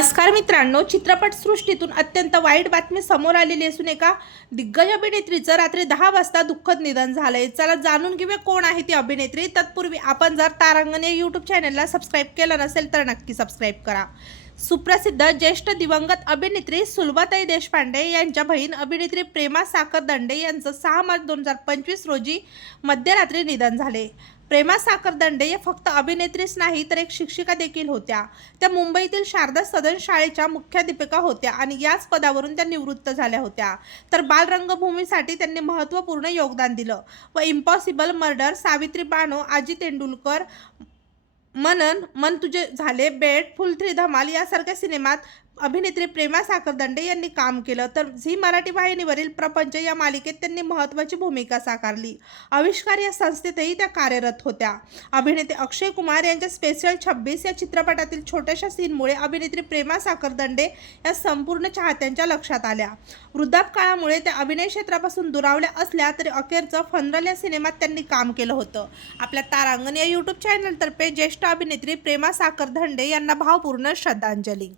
नमस्कार मित्रांनो चित्रपटसृष्टीतून अत्यंत वाईट बातमी समोर आलेली असून एका दिग्गज अभिनेत्रीचं रात्री दहा वाजता दुःखद निधन झालंय. चला जाणून घेऊया कोण आहे ती अभिनेत्री. तत्पूर्वी आपण जर तारांगण या यूट्यूब चॅनलला सबस्क्राईब केलं नसेल तर नक्की सबस्क्राईब करा. सुप्रसिद्ध ज्येष्ठ दिवंगत अभिनेत्री सुलभाताई देशपांडे यांच्या बहीण अभिनेत्री प्रेमा साखर दंडे यांचं सहा मार्च दोन हजार पंचवीस रोजी मध्यरात्री निधन झाले. प्रेमा साखर दंडे या फक्त अभिनेत्रीच नाही तर एक शिक्षिका देखील होत्या. त्या मुंबईतील शारदा सदन शाळेच्या मुख्याध्यापिका होत्या आणि याच पदावरून त्या निवृत्त झाल्या होत्या. तर बालरंगभूमीसाठी त्यांनी महत्त्वपूर्ण योगदान दिलं. व इम्पॉसिबल मर्डर सावित्री बानो आजी तेंडुलकर मनन मन तुझे झाले बेट फुल थ्री धमाल यासारख्या सिनेमात अभिनेत्री प्रेमा साखरदंडे यांनी काम केलं. तर झी मराठी वाहिनीवरील प्रपंच या मालिकेत त्यांनी महत्त्वाची भूमिका साकारली. आविष्कार या संस्थेतही त्या कार्यरत होत्या. अभिनेते अक्षय कुमार यांच्या स्पेशल छब्बीस या चित्रपटातील छोट्याशा सीनमुळे अभिनेत्री प्रेमा साखरदंडे या संपूर्ण चाहत्यांच्या लक्षात आल्या. वृद्धापकाळामुळे त्या अभिनय क्षेत्रापासून दुरावल्या असल्या तरी अखेरचं फनरल या सिनेमात त्यांनी काम केलं होतं. आपल्या तारांगण या यूट्यूब चॅनलतर्फे ज्येष्ठ अभिनेत्री प्रेमा साखरदंडे यांना भावपूर्ण श्रद्धांजली.